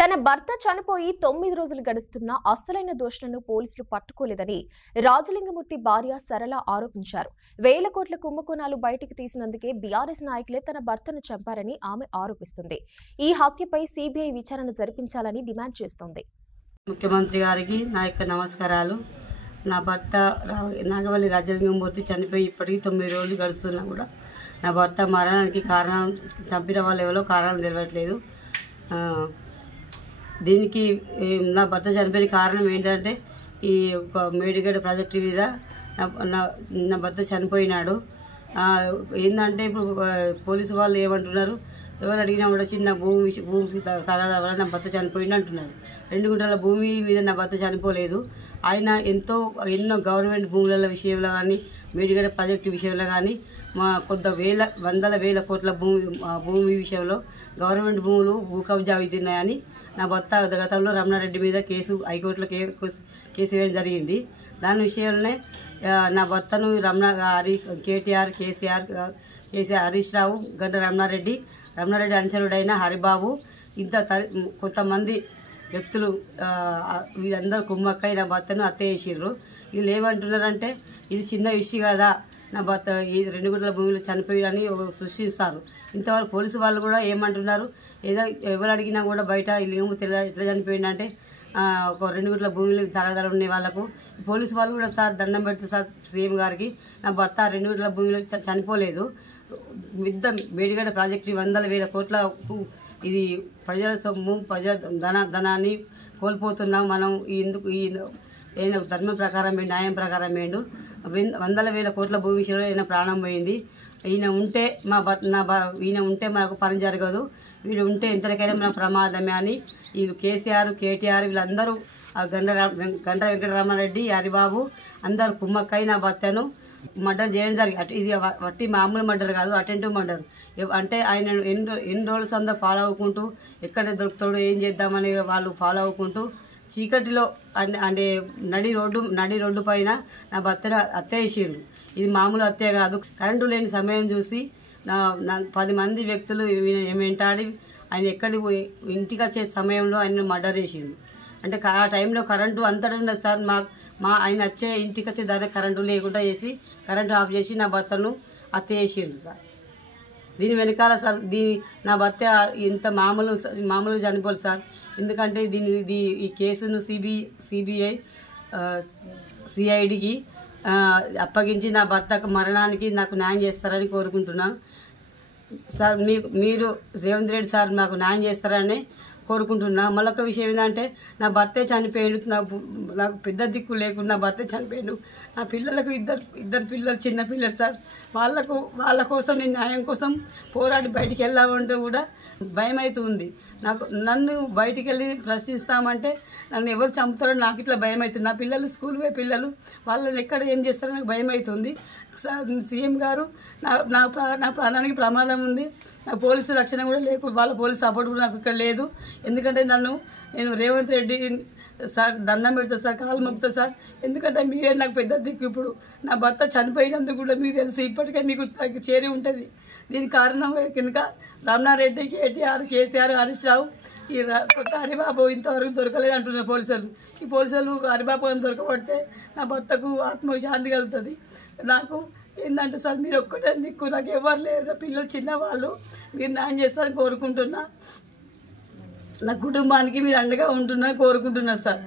తన భర్త చనిపోయి 9 రోజులు గడుస్తున్నా అసలైన దోషులను పోలీసులు పట్టుకోలేదని రాజలింగమూర్తి భార్య సరళ ఆరోపించారు. వేల కోట్ల కుంభకోణాలు బయటికి తీసినందుకే బీఆర్ఎస్ నాయకులే తన భర్తను చంపారని ఆమె ఆరోపిస్తుంది. ఈ హత్యపై సీబీఐ విచారణ జరిపించాలని డిమాండ్ చేస్తోంది. ముఖ్యమంత్రి గారికి నా యొక్క నమస్కారాలు. నా భర్త నాగవల్లి రాజలింగమూర్తి చనిపోయి ఇప్పటికీ 9 రోజులు గడుస్తున్నా కూడా నా భర్త మరణానికి కారణం చంపిన వాళ్ళు ఎవరో కారణం తెలియట్లేదు. దీనికి నా భర్త చనిపోయిన కారణం ఏంటంటే ఈ ఒక మేడిగడ్డ ప్రాజెక్టు మీద నా భర్త చనిపోయినాడు. ఏంటంటే ఇప్పుడు పోలీసు వాళ్ళు ఏమంటున్నారు, ఎవరు అడిగినా కూడా చిన్న భూమి తగాదా వల్ల నా భర్త చనిపోయింది అంటున్నారు. 2 గుంటల భూమి మీద నా భర్త చనిపోలేదు. ఆయన ఎన్నో గవర్నమెంట్ భూముల విషయంలో కానీ మేడిగడ్డ ప్రాజెక్టు విషయంలో కానీ మా వందల వేల కోట్ల భూమి విషయంలో గవర్నమెంట్ భూములు భూ కబ్జా అవుతున్నాయని నా భర్త గతంలో రమణారెడ్డి మీద హైకోర్టులో కేసు వేయడం జరిగింది. దాని విషయంలోనే నా భర్తను కేటీఆర్, కేసీఆర్, హరీష్ రావు, గంట రమణారెడ్డి అనుచరుడైన హరిబాబు కొంతమంది వ్యక్తులు వీళ్ళందరూ కుమ్మక్కై నా భర్తను హత్య చేసిర్రు. వీళ్ళు ఏమంటున్నారంటే ఇది చిన్న ఇష్యూ కదా, నా భర్త ఈ 2 గుంటల భూమిలో చనిపోయారని సృష్టిస్తారు. ఇంతవరకు పోలీసు వాళ్ళు కూడా ఏమంటున్నారు, ఏదో ఎవరు అడిగినా కూడా బయట ఎట్లా చనిపోయిందంటే ఒక 2 గుంటల భూమిలో తగాదాలు ఉన్నాయి వాళ్ళకు. పోలీసు వాళ్ళు కూడా సార్ దండం పెడితే సార్ సీఎం గారికి నా భర్త 2 గుంటల భూమిలో చనిపోలేదు. మేడిగడ్డ ప్రాజెక్టు వందల వేల కోట్ల ఇది ప్రజల సొమ్ము, ప్రజల ధనాన్ని కోల్పోతున్నాం మనం. ఎందుకు ఈయన ధర్మ ప్రకారం న్యాయం ప్రకారం వేయండు. వందల వేల కోట్ల భూమి విషయంలో ఈయన ప్రాణం పోయింది. ఈయన ఉంటే మాకు పని జరగదు, వీడు ఉంటే ఎంతకైనా మన ప్రమాదమే అని వీళ్ళు కేసీఆర్, కేటీఆర్ వీళ్ళందరూ గంట వెంకటరామారెడ్డి, హరిబాబు అందరూ కుమ్మక్కై నా భర్తను మర్డర్ చేయడం జరిగింది. ఇది వట్టి మామూలు మర్డర్ కాదు, అటెంటివ్ మర్డర్. అంటే ఆయన ఎన్ని రోజులు అందరూ ఫాలో అవ్వకుంటూ ఎక్కడ దొరుకుతాడో ఏం చేద్దామని వాళ్ళు ఫాలో అవ్వకుంటూ చీకటిలో అంటే నడి రోడ్డు పైన నా భర్తను హత్య చేసిండ్రు. ఇది మామూలు హత్య కాదు. కరెంటు లేని సమయం చూసి 10 మంది వ్యక్తులు వెంటాడి ఆయన ఇంటికి వచ్చే సమయంలో ఆయన మర్డర్ చేసిండు. అంటే ఆ టైంలో కరెంటు అంతటా ఉన్నది సార్. ఆయన ఇంటికి వచ్చే దాకా కరెంటు లేకుండా చేసి కరెంటు ఆఫ్ చేసి నా భర్తను హత్య చేసిండ్రు సార్. దీని వెనకాల సార్ నా భర్త ఇంత మామూలు చనిపోలేదు సార్. ఎందుకంటే ఈ కేసును సిబిఐ సిఐడికి అప్పగించి నా భర్త మరణానికి నాకు న్యాయం చేస్తారని కోరుకుంటున్నాను సార్. మీరు రేవంత్ రెడ్డి సార్ నాకు న్యాయం చేస్తారని కోరుకుంటున్నా. మళ్ళొక విషయం ఏంటంటే నా భర్తే చనిపోయాడు, నాకు పెద్ద దిక్కు లేకుండా నా భర్తే చనిపోయాడు. నా పిల్లలకు ఇద్దరు పిల్లలు, చిన్న పిల్లలు సార్. వాళ్ళ కోసం నేను న్యాయం కోసం పోరాడి బయటికి వెళ్ళామంటే కూడా భయం అవుతుంది నాకు. నన్ను బయటికి వెళ్ళి ప్రశ్నిస్తామంటే నన్ను ఎవరు చంపుతారో నాకు ఇట్లా భయం అవుతుంది. నా పిల్లలు స్కూల్ పోయే పిల్లలు, వాళ్ళని ఎక్కడ ఏం చేస్తారో నాకు భయం అవుతుంది. సీఎం గారు నా ప్రాణానికి ప్రమాదం ఉంది. నా పోలీసు రక్షణ కూడా వాళ్ళ పోలీసు సపోర్ట్ కూడా నాకు ఇక్కడ లేదు. ఎందుకంటే నేను రేవంత్ రెడ్డి సార్ దండం పెడతా సార్, కాలు మొక్కుతా సార్. ఎందుకంటే మీరే నాకు పెద్ద దిక్కు. ఇప్పుడు నా భర్త చనిపోయినందుకు కూడా మీకు తెలుసు, ఇప్పటికే మీకు చేరి ఉంటుంది. దీనికి కారణం కనుక రమణారెడ్డి, కేటీఆర్, కేసీఆర్, హరీష్ రావు, ఈ కొత్త హరిబాబు ఇంతవరకు దొరకలేదు అంటున్నారు పోలీసులు. ఈ పోలీసులు హరిబాబు దొరకబడితే నా భర్తకు ఆత్మశాంతి కలుగుతుంది. నాకు ఏంటంటే సార్ మీరు ఒక్కటే దిక్కు, నాకు ఎవరు లేరు, పిల్లలు చిన్నవాళ్ళు, మీరు న్యాయం చేస్తారని కోరుకుంటున్నా. నా కుటుంబానికి మీరు అండగా ఉంటున్నారని కోరుకుంటున్నారు సార్.